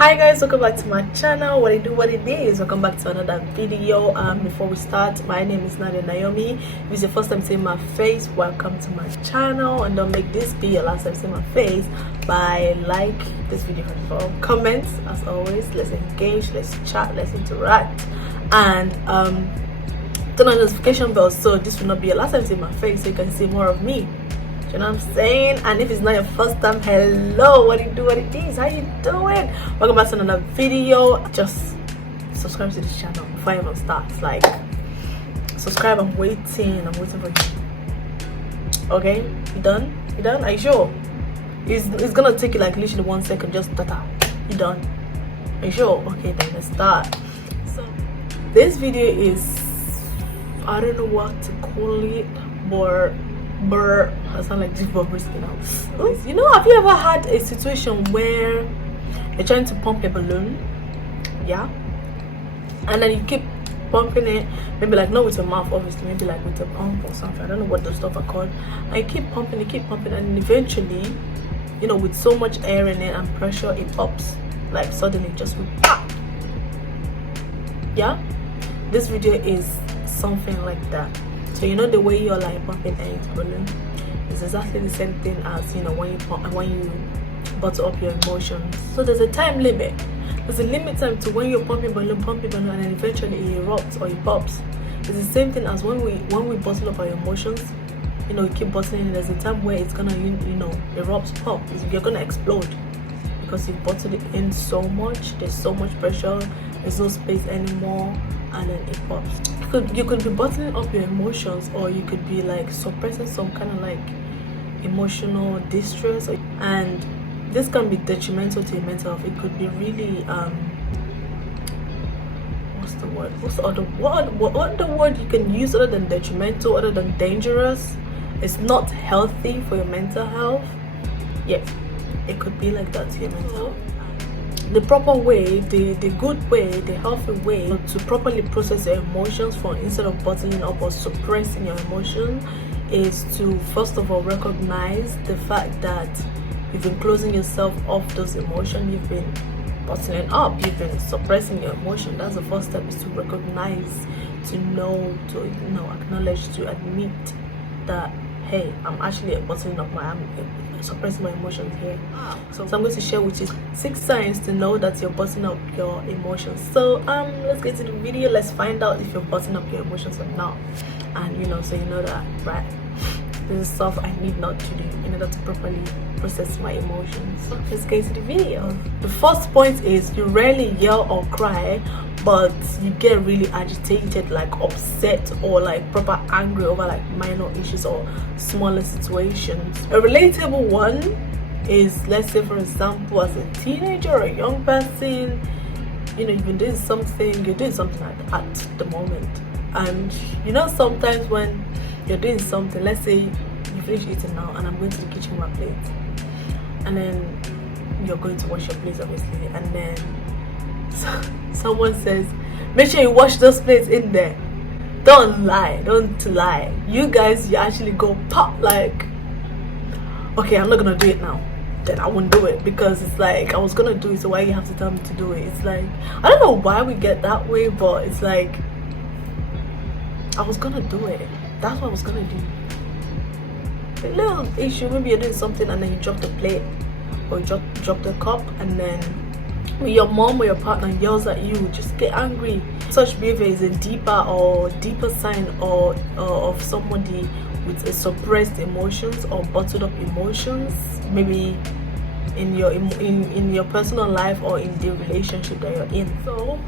Hi guys, welcome back to my channel. What it is, welcome back to another video. Before we start, my name is Nadia Naomi. If it's your first time seeing my face, welcome to my channel, and don't make this be your last time seeing my face by like this video for comments. As always, let's engage, let's chat, let's interact, and turn on the notification bell so this will not be your last time seeing my face, so you can see more of me. You know what I'm saying? And if it's not your first time, hello, what it is, how you doing? Welcome back to another video. Just subscribe to this channel before it even starts. Like, subscribe. I'm waiting for you. Okay, you done? Are you sure? It's gonna take you like literally 1 second. Just tata. You done? Are you sure? Okay, then let's start. So this video is, I don't know what to call it, but I sound like Jill Bobrisky now. You know, have you ever had a situation where you're trying to pump a balloon, yeah, and then you keep pumping it, maybe like not with your mouth, obviously, maybe like with a pump or something. I don't know what those stuff are called. And you keep pumping, and eventually, you know, with so much air in it and pressure, it pops. Like suddenly, just with pop. Yeah, this video is something like that. So you know the way you're like pumping air into balloon is exactly the same thing as, you know, when you bottle up your emotions. So there's a time limit. There's a limit time to when you're pumping balloon, and then eventually it erupts or it pops. It's the same thing as when we bottle up our emotions. You know, you keep bottling it. There's a time where it's gonna, you know, erupts, pop. You're gonna explode because you've bottled it in so much. There's so much pressure. There's no space anymore. And then it pops. You could be bottling up your emotions, or you could be like suppressing some kind of like emotional distress, and this can be detrimental to your mental health. It could be really what's the word? What other word you can use other than detrimental, other than dangerous? It's not healthy for your mental health. Yeah, it could be like that to your mental health. The proper way, the good way, the healthy way to properly process your emotions, instead of bottling up or suppressing your emotion, is to first of all recognize the fact that you've been closing yourself off those emotions, you've been bottling up, you've been suppressing your emotion. That's the first step, is to recognize, to know, to, you know, acknowledge, to admit that, hey, I'm actually bottling up I'm suppressing my emotions here. So I'm going to share with you 6 signs to know that you're bottling up your emotions. So let's get to the video. Let's find out if you're bottling up your emotions or not. And you know, so you know that, right, this is stuff I need not to do in order to properly process my emotions. So let's get to the video. The first point is you rarely yell or cry, but you get really agitated, like upset or like proper angry over like minor issues or smaller situations. A relatable one is, let's say for example, as a teenager or a young person, you know, you're doing something at the moment, and you know, sometimes when you're doing something, let's say you finish eating now and I'm going to the kitchen with my plate, and then you're going to wash your plates obviously, and then someone says, make sure you wash those plates in there. Don't lie. You guys, you actually go pop, like, okay, I'm not gonna do it now, then I won't do it, because it's like I was gonna do it, so why you have to tell me to do it? It's like, I don't know why we get that way, but it's like I was gonna do it. That's what I was gonna do. A little issue, maybe you're doing something and then you drop the plate or you drop the cup, and then when your mom or your partner yells at you, just get angry. Such behavior is a deeper sign of somebody with a suppressed emotions or bottled up emotions, maybe in your personal life or in the relationship that you're in. So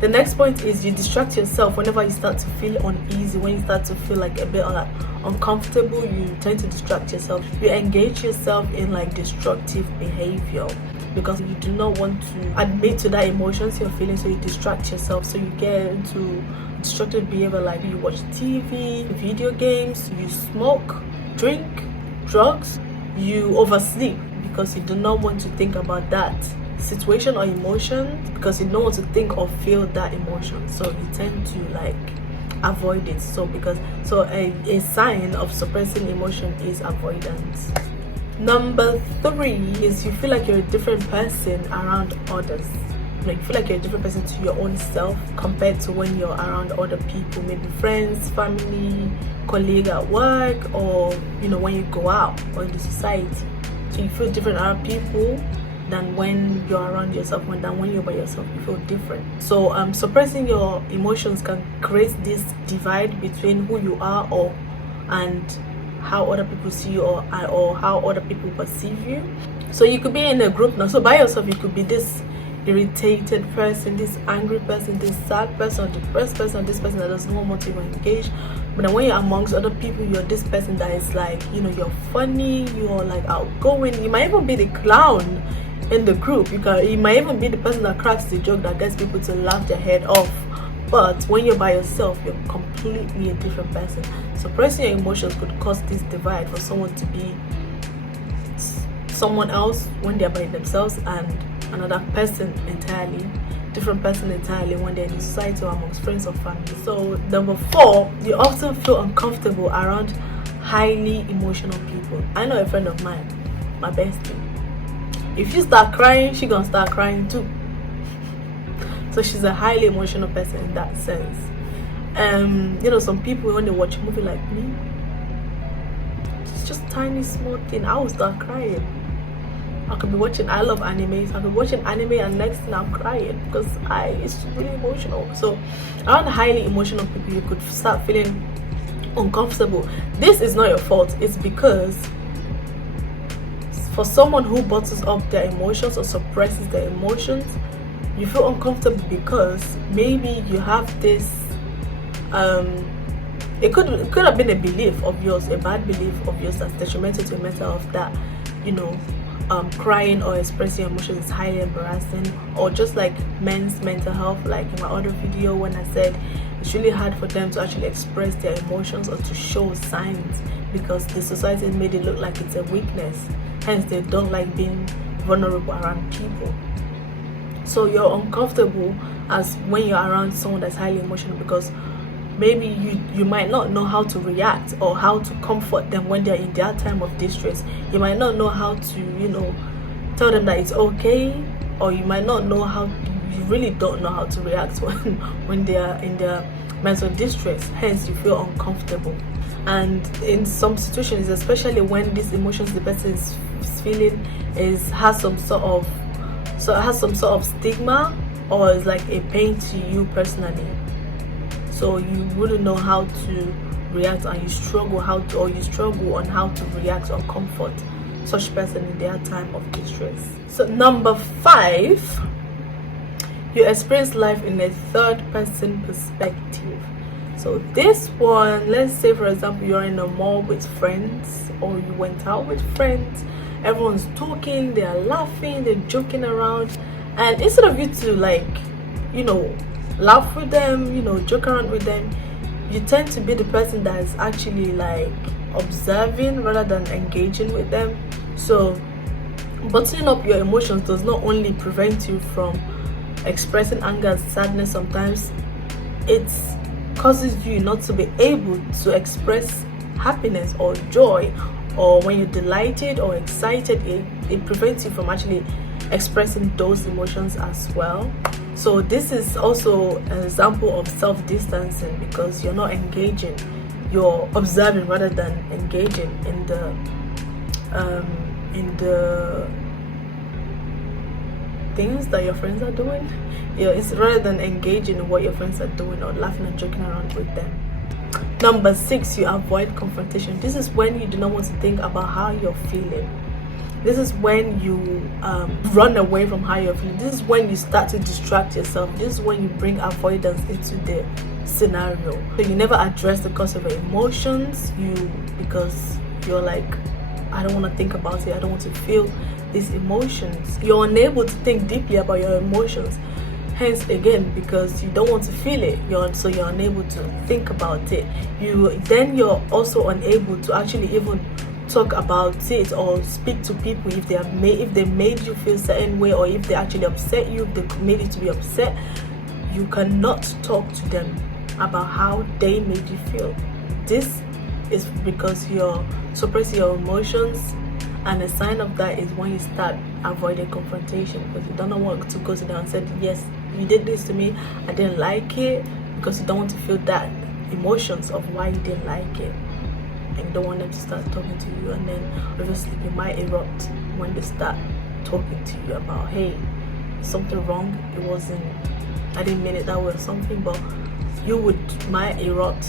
the next point is you distract yourself whenever you start to feel uneasy. When you start to feel like a bit like uncomfortable, you tend to distract yourself. You engage yourself in like destructive behavior because you do not want to admit to that emotions you're feeling, so you distract yourself. So you get into destructive behavior, like you watch TV, video games, you smoke, drink, drugs, you oversleep because you do not want to think about that situation or emotion, because you don't want to think or feel that emotion, so you tend to like avoid it. A sign of suppressing emotion is avoidance. Number 3 is you feel like you're a different person around others. Like you feel like you're a different person to your own self compared to when you're around other people, maybe friends, family, colleague at work, or when you go out or in the society. So you feel different around people than when you're around yourself. Than when you're by yourself, you feel different. So suppressing your emotions can create this divide between who you are and how other people see you or how other people perceive you. So you could be in a group now. So by yourself, you could be this irritated person, this angry person, this sad person, depressed person, this person that doesn't want to even engage. But then when you're amongst other people, you're this person that is like, you're funny, you're like outgoing. You might even be the clown in the group. You might even be the person that cracks the joke that gets people to laugh their head off. But when you're by yourself, you're completely a different person. Suppressing your emotions could cause this divide for someone to be someone else when they're by themselves, and another person entirely, different person entirely when they're in society or amongst friends or family. So number 4, you often feel uncomfortable around highly emotional people. I know a friend of mine, my bestie. If you start crying, she gonna start crying too. So she's a highly emotional person in that sense. Some people when they watch a movie like me, it's just tiny small thing, I will start crying. I could be watching, I love animes, I could be watching anime and next thing I'm crying because it's really emotional. So around highly emotional people, you could start feeling uncomfortable. This is not your fault. It's because for someone who bottles up their emotions or suppresses their emotions, you feel uncomfortable because maybe you have this it could have been a belief of yours, a bad belief of yours that's detrimental to your mental health, that crying or expressing emotions is highly embarrassing, or just like men's mental health, like in my other video when I said it's really hard for them to actually express their emotions or to show signs because the society made it look like it's a weakness, hence they don't like being vulnerable around people. So you're uncomfortable as when you're around someone that's highly emotional because maybe you might not know how to react or how to comfort them when they're in their time of distress. You might not know how to tell them that it's okay, or you might not know how, you really don't know how to react when they're in their mental distress, hence you feel uncomfortable. And in some situations, especially when these emotions the person is feeling has some sort of stigma or is like a pain to you personally, so you wouldn't know how to react, and you struggle on how to react or comfort such person in their time of distress. So number 5, you experience life in a third person perspective. So this one, let's say for example you're in a mall with friends, or you went out with friends, everyone's talking, they're laughing, they're joking around, and instead of you to laugh with them, joke around with them, you tend to be the person that is actually like observing rather than engaging with them. So bottling up your emotions does not only prevent you from expressing anger and sadness, sometimes it causes you not to be able to express happiness or joy, or when you're delighted or excited, it prevents you from actually expressing those emotions as well. So this is also an example of self-distancing because you're not engaging, you're observing rather than engaging in the things that your friends are doing. It's rather than engaging in what your friends are doing or laughing and joking around with them. Number 6, you avoid confrontation. This is when you do not want to think about how you're feeling. This is when you run away from how you're feeling. This is when you start to distract yourself. This is when you bring avoidance into the scenario. So you never address the cause of your emotions, because you're like, I don't want to think about it, I don't want to feel these emotions. You're unable to think deeply about your emotions, hence again because you don't want to feel it, you're unable to think about it. You're also unable to actually even talk about it or speak to people if they made you feel a certain way, or if they actually upset you, if they made you to be upset. You cannot talk to them about how they made you feel. This is because you're suppressing your emotions And a sign of that is when you start avoiding confrontation, because you don't know what to go to them and say, yes, you did this to me, I didn't like it, because you don't want to feel that emotions of why you didn't like it, and you don't want them to start talking to you. And then obviously you might erupt when they start talking to you about, hey, something wrong, it wasn't, I didn't mean it that way or something, but you might erupt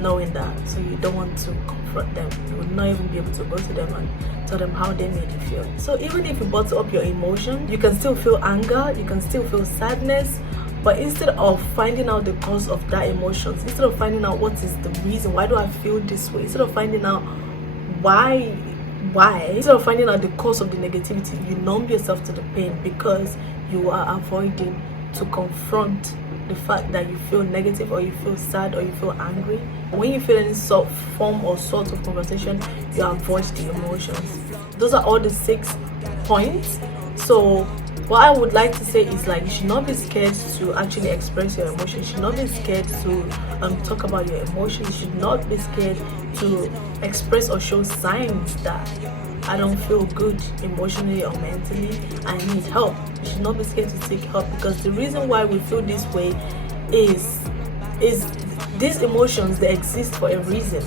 knowing that, so you don't want to confront them. You would not even be able to go to them and tell them how they made you feel. So even if you bottle up your emotion, you can still feel anger, you can still feel sadness, but instead of finding out the cause of that emotions, instead of finding out what is the reason, why do I feel this way, instead of finding out why, instead of finding out the cause of the negativity, you numb yourself to the pain because you are avoiding to confront the fact that you feel negative, or you feel sad, or you feel angry. When you feel any form or sort of conversation, you avoid the emotions. Those are all the 6 points. So what I would like to say is, like, you should not be scared to actually express your emotions. You should not be scared to talk about your emotions. You should not be scared to express or show signs that I don't feel good emotionally or mentally, I need help. You should not be scared to seek help, because the reason why we feel this way is these emotions, they exist for a reason.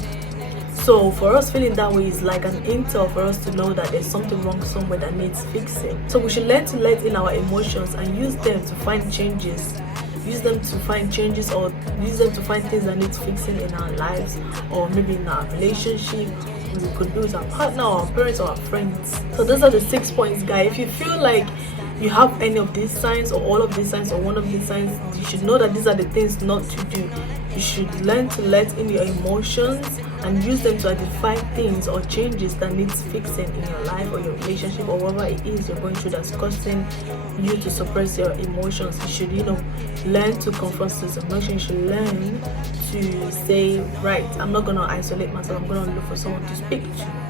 So for us, feeling that way is like an intel for us to know that there's something wrong somewhere that needs fixing. So we should learn to let in our emotions and use them to find changes. Use them to find changes, or use them to find things that need fixing in our lives, or maybe in our relationship. We could do with our partner, or our parents, or our friends. So those are the 6 points, guys. If you feel like you have any of these signs, or all of these signs, or one of these signs, you should know that these are the things not to do. You should learn to let in your emotions and use them to identify things or changes that needs fixing in your life or your relationship, or whatever it is you're going through that's causing you to suppress your emotions. You should, learn to confront those emotions. You should learn to say, right, I'm not going to isolate myself, I'm going to look for someone to speak to.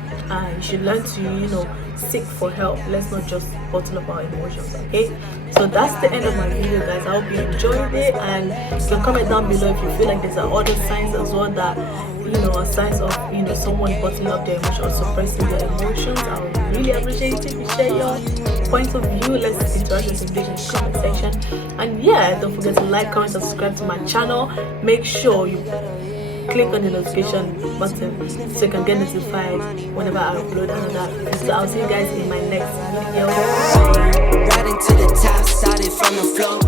You should learn to, seek for help. Let's not just bottle up our emotions, okay? So that's the end of my video, guys. I hope you enjoyed it, and you can comment down below if you feel like there's other signs as well that, are signs of, someone bottling up their emotions or suppressing their emotions. I would really appreciate it if you share your points of view. Let's interact with the comment section. And yeah, don't forget to like, comment, subscribe to my channel. Make sure you click on the notification button so you can get notified whenever I upload another. So I'll see you guys in my next video. Right into the top, started from the floor.